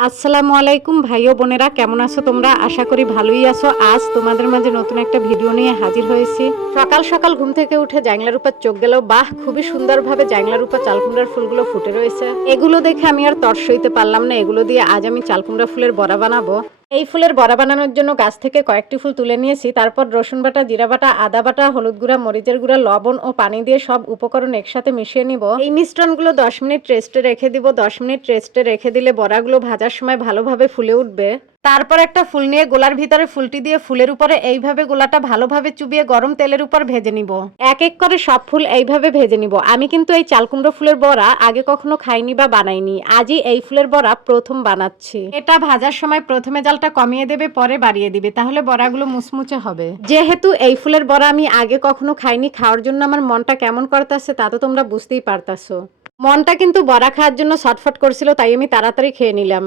আসসালামু আলাইকুম ভাই ও বোনেরা, কেমন আছো তোমরা? আশা করি ভালোই আছো। আজ তোমাদের মাঝে নতুন একটা ভিডিও নিয়ে হাজির হয়েছি। সকাল সকাল ঘুম থেকে উঠে জাংলার উপর চোখ গেল, বাহ খুবই সুন্দরভাবে জাংলার উপর চালকুমড়ার ফুলগুলো ফুটে রয়েছে। এগুলো দেখে আমি আর তর সইতে পারলাম না। এগুলো দিয়ে আজ আমি চালকুমড়া ফুলের বড়া বানাবো। এই ফুলের বড়া বানানোর জন্য গাছ থেকে কয়েকটি ফুল তুলে নিয়েছি। তারপর রসুন বাটা, জিরা বাটা, আদা বাটা, হলুদ গুঁড়া, মরিচের গুঁড়া, লবণ ও পানি দিয়ে সব উপকরণ একসাথে মিশিয়ে নিব। এই মিশ্রণগুলো 10 মিনিট রেস্টে রেখে দিব। 10 মিনিট রেস্টে রেখে দিলে বড়াগুলো ভাজার সময় ভালোভাবে ফুলে উঠবে। তারপর একটা ফুল নিয়ে গোলার ভিতরে ফুলটি দিয়ে ফুলের উপরে এইভাবে গোলাটা ভালোভাবে চুবিয়ে গরম তেলের উপর ভেজে নিব। এক এক করে সব ফুল এইভাবে ভেজে নিব। আমি কিন্তু এই চালকুমড়ো ফুলের বড়া আগে কখনো খাইনি বা বানাইনি। আজই এই ফুলের বড়া প্রথম বানাচ্ছি। এটা ভাজার সময় প্রথমে জালটা কমিয়ে দেবে, পরে বাড়িয়ে দিবে, তাহলে বড়াগুলো মুচমুচে হবে। যেহেতু এই ফুলের বড়া আমি আগে কখনো খাইনি, খাওয়ার জন্য আমার মনটা কেমন করতেছে তা তো তোমরা বুঝতেই পারতাছো। মনটা কিন্তু বড়া খাওয়ার জন্য ছটফট করছিল, তাই আমি তাড়াতাড়ি খেয়ে নিলাম।